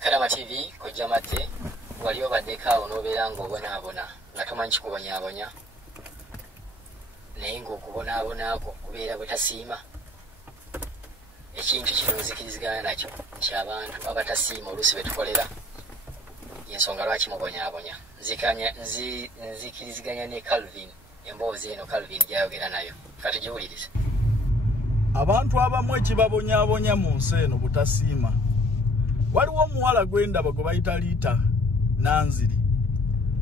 Kadaama TV kojamate waliyo badeka onobera ngo bonabona ngatomanyi kubonya naye ng'okubonabona ako kubeera butasiima ekintu kino nzikirizigana nakyo ky'abantu abatasiima oluusi betukolera yensonga lwaki mubonyabonya nzikiriziganya ne Calvin emboozi eno Calvin gyayogera nayo katugiwulirize. Abantu abamu ekibabonyabonya mu nsi eno butasiima. Waliwo omuwala gwendaba gwe bayita Liita Nanziri.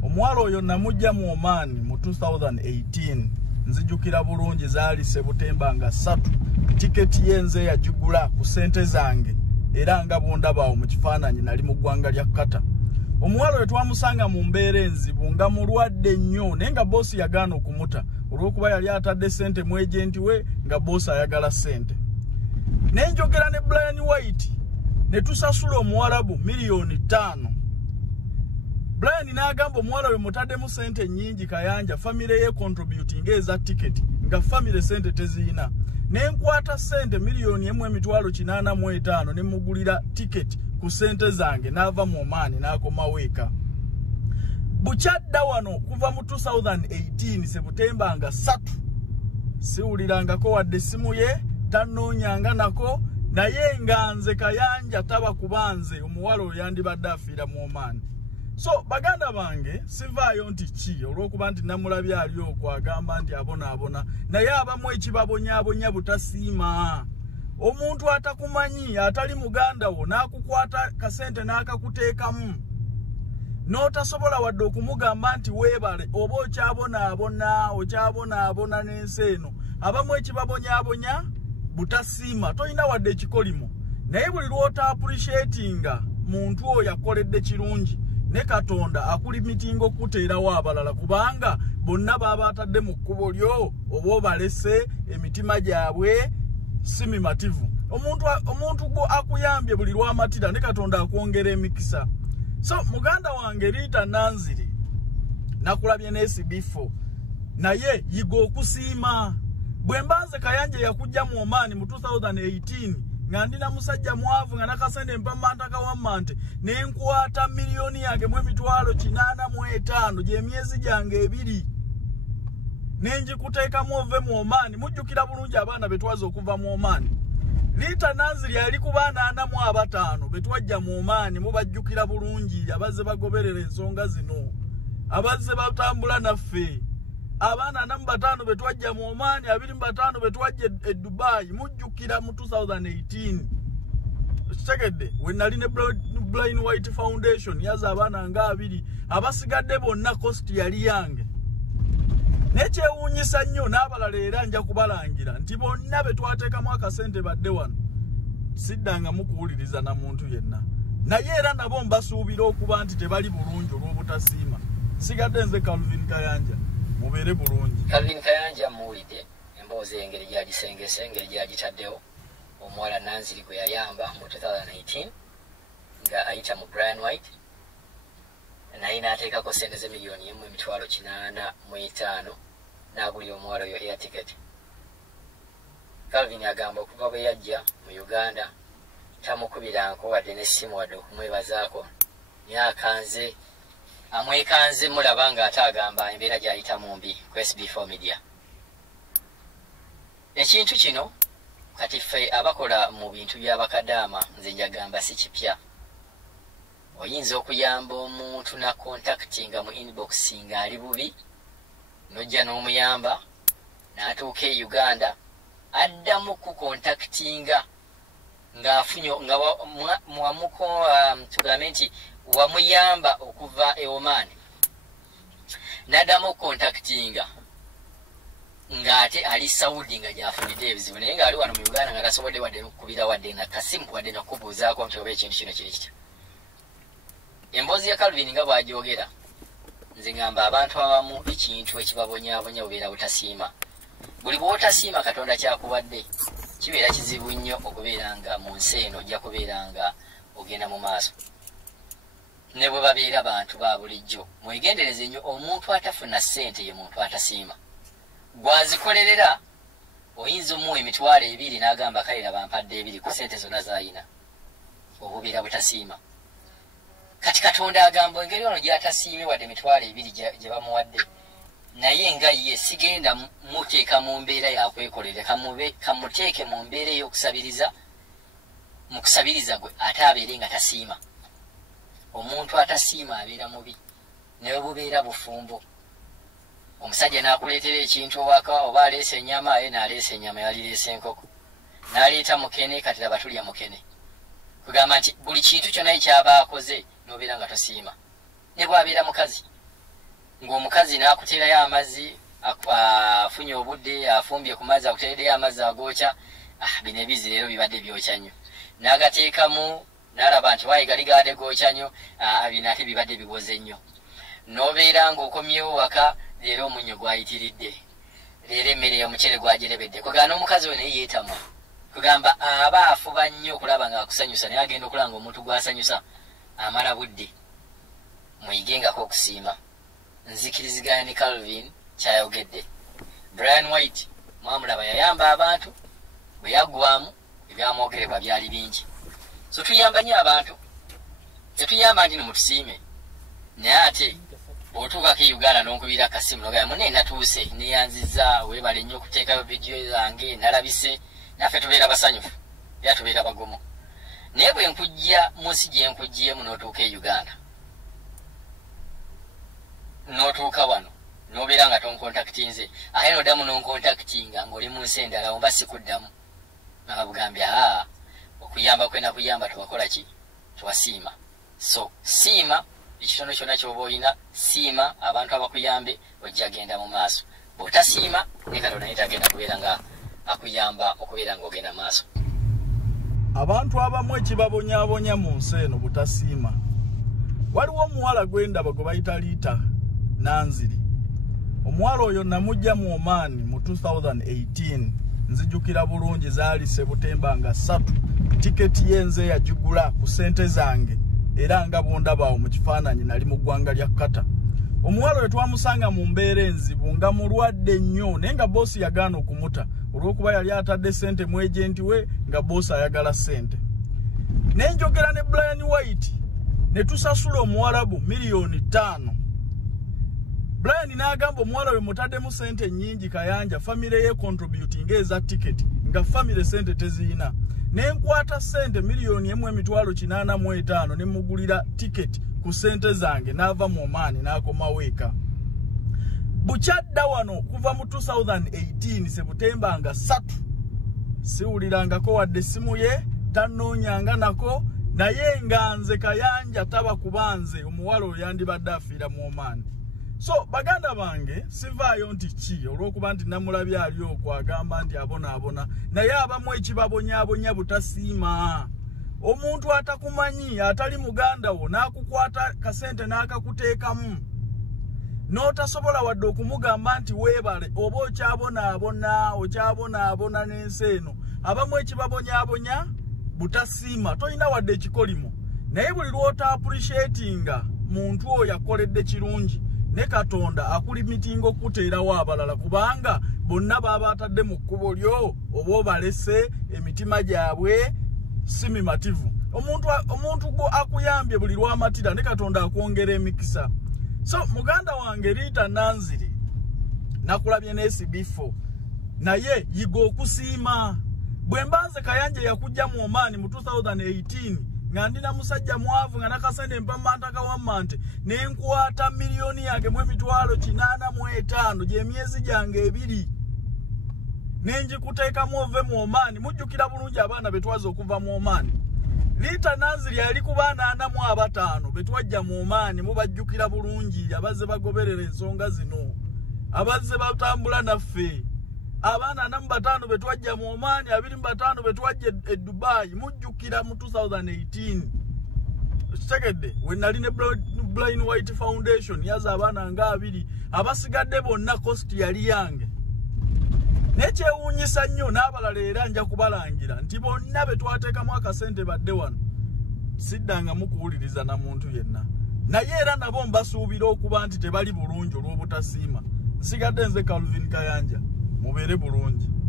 Omuwala oyo namujja mu Oman mu 2018 nzijukira bulungi zaali Sebutemba nga 3 tiketi yenze yagigula ku sente zange era nga bondabaawo mu kifaananyi nali mu ggwanga lya Kata. Omuwala oyo twamusanga mu mbeera enzibu nga mulwadde nnyo naye nga boosi yagaana okumuta olw'okuba yali atadde sente mu ejenti we nga boosi ayagala sente. Ne njogera ne Brian White ne tusasula omuwalabu $5,000,000. Brian n'agamba omuwala we mutadde mu sente nnyingi Kayanja family ye contributing eza ticket nga family sente teziyina. Ne nkwata sente $1,885,000 ne mugulira ticket ku sente zange n'ava mu Oman n'akoma weeka. Bukyadda wano kuva mu 2018 Sebutemba nga 3 siwulirangako wadde simu ye tannoonyanga nako naye nga nze Kayanja taba kubanze omuwala oyo yandibadde afiira mu Oman. So baganda bange sivaayo nti ki olw'okuba nti namulabye ali okwo agamba nti abona naye abamu ekibabonyabonya butasiima. Omuntu atakumanyi atali muganda wo n'akukwata kasente n'akakuteekamu n'otasobola wadde okumugamba nti weebale oba okyabona n'ensi eno. Abamu ekibabonyabonya butasiima tolina wadde ekikolimo naye buli lw'ota appreciatinga muntu oyo akoledde kirungi ne Katonda akulimitinga okuteerawo abalala kubanga bonna baba atadde mu kkubo lyo oba obalese emitima gyabwe si mimativu. Omuntu gwo akuyambye buli lw'amatira ne Katonda akwongera emikisa. So muganda wange Liita Nanziri nakulabye n'SB4 naye yiga okusiima. Bwe mbanze Kayanja yakujja mu Oman mu 2018 nga ndina musajja mwavu nga nakasende mpamanta kawammante ne nkwata miliyoni yange mu $885 gy'emyezi gyange 2 nenji kuteekamu ove mu Oman. Mujjukira bulungi abaana betwaza okuva mu Oman. Liita Nanziri yali ku baana 45 betwajja mu Oman mubajjukira bulungi abazze bagoberera ensonga zino abazze batambula naffe. Abaana 45 betwajja mu Oman 25 betwajja e Dubai mujjukira mu 2018. Kitegedde we nali ne Brian White Foundation yaza abaana nga 2 abasigadde bonna cost yali yange. Nekyewuunyisa nnyo n'abalala era nja kubalangira nti bonna betwateekamu akasente badde wano siddanga mukuwuliriza na muntu yenna naye era nabo mbasuubira okuba nti tebali bulungi olw'obutasiima. Sigadde nze Calvin Kayanja mubere bulungi. Calvin Kayanja muwulidde emboozi engeri gyagisengese engeri gyagitaddewo omuwala Nanziri Gweyayamba mu 2018 nga ayita mu Brian White naye n'ateekako sente $1,885,000 n'agulira omuwala oyo air ticket. Calvin agamba okuva bwe yajja mu Uganda tamukubiranko wadde n'essimu wadde okumwebazaako naye amwekanze mulaba nga ate agamba embeera gy'ayitamu mbi ku SB4 Media. Ekintu kino kati ffe abakola mu bintu bya Kadaama nze njagamba si kipya. Oyinza okuyamba omuntu na contactinga mu inbox nga ali bubi nojja n'omuyamba n'atuuka e Uganda addamu ku contactinga ng'afunye nga tugambe nti wamuyamba okuva e Oman n'addamu contactinga ng'ate ali Saudi nga gyafunidde ebizibu naye ng'ali wano mu Uganda nga tasobodde wadde n'okukubira wadde na kasimu wadde n'okubuuzaako nti oba ekintu kino kiri kitya. Emboozi ya Calvin nga bw'agyogera nze ngamba abantu abamu ekintu ekibabonyabonya bubeera butasiima. Buli bw'otasiima Katonda kyakubadde kibeera kizibu nnyo okubeera nga mu nsi eno ojja kubeera nga ogenda mu maaso. Ne bwe babeera bantu ba bulijjo mwegendereze nnyo omuntu atafuna ssente ye muntu atasiima. Gwazikolerera oyinza omuwa $2,000 n'agamba kale laba mpadde 2 ku ssente zonna z'ayina obubeera butasiima. kati Katonda agamba engeri ono gy'atasiime wadde emitwalo 2 gye bamuwadde naye nga ye sigenda muteeka mu mbeera yakwekolera kamuteeke mu mbeera ey'okusabiriza mu kusabiriza gwe ate abeere nga tasiima. Omuntu atasiima abeera mubi naye bubeera bufumbo. Omusajja n'akuleetera ekintu owaka oba aleese ennyama aye n'aleese ennyama yalireese enkoko n'aleeta mukene kati laba tulya mukene. Kugamba nti buli kintu kyonna ekyaba akoze n'obeera nga tosiima. Ne bw'abeera mukazi ng'omukazi n'akuteerayo amazzi afunye obudde afumbye ku mazzi akuteereddeyo amazzi agookya bino ebizi leero bibadde byokya nnyo n'agateekamu n'alaba nti waayi gali gaadde gookya nnyo bino ate bibadde biwoze nnyo n'obeera ng'okomyewo waka leero omunnyo gwayitiridde leero emmere omucere gwagirebedde kugamba n'omukazi we naye yeetamwa kugamba aba afuba nnyo okulaba ng'akusanyusa naye agenda okulaba ng'omuntu gw'asanyusa amala budde muyigengako okusiima. Nzikiriziganya ne Calvin kyayogedde. Brian White mwamulaba yayamba abantu bwe yaggwamu ebyamwogerebwa byali bingi. So tuyamba nnyo abantu tetuyamba nti mutusiime naye ate bw'otuukako e Uganda n'onkubira akasimu nogamba munne natuuse neyanziza weebale nnyo okuteekayo vidiyo zange nalabise naffe tubeera basanyufu era tubeera bagumu. Naye bwe nkujja mu nsi gye nkujjiyemu n'otuuka e Uganda n'otuuka wano n'obeera nga tonkontakitinze ate n'oddamu n'onkontakitinga ng'oli mu nsi endala omba sikuddamu nabagambye okuyamba kwe nakuyamba tuwakola ki tuwasiima. So siima ekitono kyonna ky'oba olina siima abantu abakuyambe ojja genda mu maaso. Bw'otasiima ne Katonda naye tagenda kubeera nga akuyamba okubeera ng'ogenda maaso. Abantu abamu ekibabonyaabonya mu nsi eno butasiima. Waliwo omuwala gwendaba gwe bayita Liita Nanziri. Omuwala oyo namujja mu Oman mu 2018 nzijukira bulungi zaali Sebutemba nga 3 tiketi yenze yagigula ku sente zange era nga bondabaawo mu kifaananyi nali mu ggwanga lya Kata. Omuwala oyo twamusanga mu mbeera enzibu nga mulwadde nnyo naye nga boosi yagaana okumuta olw'okuba yali atadde sente mu ejenti we nga boosi ayagala sente. Ne njogera ne Brian White ne tusasula Omuwarabu $5,000,000. Brian n'agamba omuwala we mutaddemu sente nnyingi Kayanja famire ye contributing eza ticket nga famire sente teziina. Ne nkwata sente $1,885,000 ne mugulira ticket ku sente zange n'ava mu Oman n'akoma weeka. Bukyadda wano kuva mu 2018 Sebutemba nga 3 siwulirangako wadde simu ye tannoonyanga nako naye nga nze Kayanja taba kubanze omuwala oyo yandibadde afiira mu Oman. So baganda bange sivaayo nti ki olw'okuba nti namulabye ali okwo agamba nti abona naye abamu ekibabonyaabonya butasiima. Omuntu atakumanyi atali muganda wo n'akukwata kasente n'akakuteekamu n'otasobola wadde okumugamba nti weebale oba okyabonaabona n'ensi eno. Abamu ekibabonyaabonya butasiima tolina wadde ekikolimo naye buli lw'ota appreciatinga muntu oyo akoledde kirungi ne Katonda akulimitinga okuteerawo abalala kubanga bonna baba atadde mu kkubo lyo oba obalese emitima gyabwe si mimativu. Omuntu gwo akuyambye buli lw'amatira ne Katonda akwongera emikisa. So muganda wange Liita Nanziri nakulabye n'SB4 naye yiga okusiima. Bwe mbanze Kayanja yakujja mu Oman mu 2018 nga ndina musajja mwavu nga nakasende mpamanta kawammante ne nkwata $1,000,000 yange mu $85,000 gye myezi gyange 2 ne njikuteekamu ove mu Oman. Mujjukira bulungi abaana betwaza okuva mu Oman. Liita Nanziri yali ku baana 45 betwajja mu Oman mubajjukira bulungi abazze bagoberera ensonga zino abazze batambula naffe. Abaana 45 betwajja mu Oman 25 betwajja e Dubai mujjukira mu 2018. Kitegedde we nali ne Brian White Foundation yaza abaana nga 2 abasigadde bonna cost yali yange. Nekyewuunyisa nnyo n'abalala era nja kubalangira nti bonna betwateekamu akasente badde wano siddanga mukuwuliriza na muntu yenna naye era nabo mbasuubira okuba nti tebali bulungi olw'obutasiima. Nsigadde nze Calvin Kayanja mubeere bulungi.